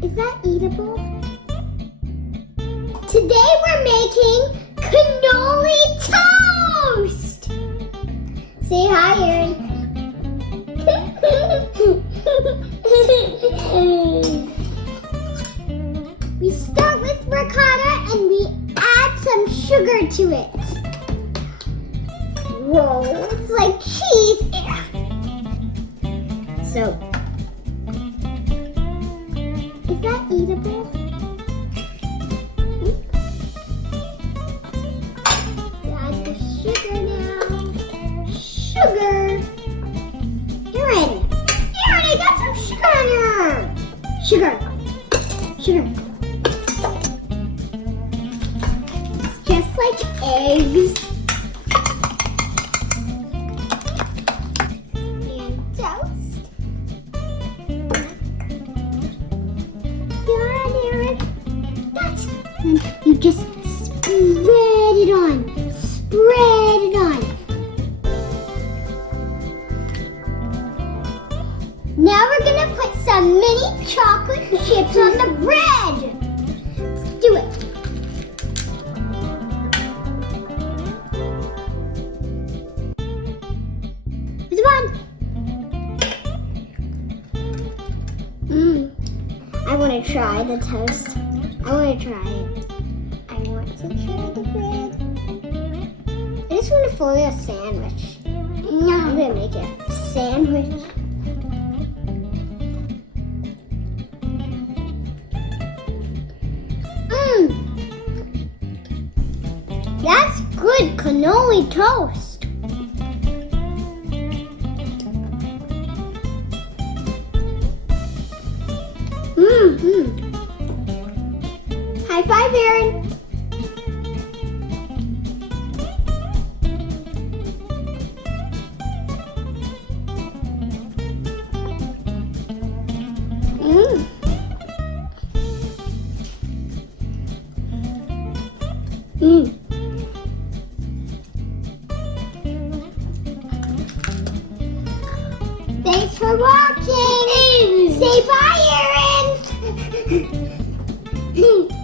Is that eatable? Today we're making cannoli toast! Say hi, Erin. We start with ricotta and we add some sugar to it. Whoa, it's like cheese. So, is that eatable? Add the sugar now. Sugar. Erin, I got some sugar on your arm. Sugar. Just like eggs. And toast. Done, Erin. And you just spread it on. Now we're gonna put some mini chocolate chips on the bread. Let's do it. This one. I want to try the toast. I want to try it. I want to try the bread. I just want to follow a sandwich. No, I'm gonna make a sandwich. That's good cannoli toast. High five, Erin. Thanks for watching. Say bye, Erin.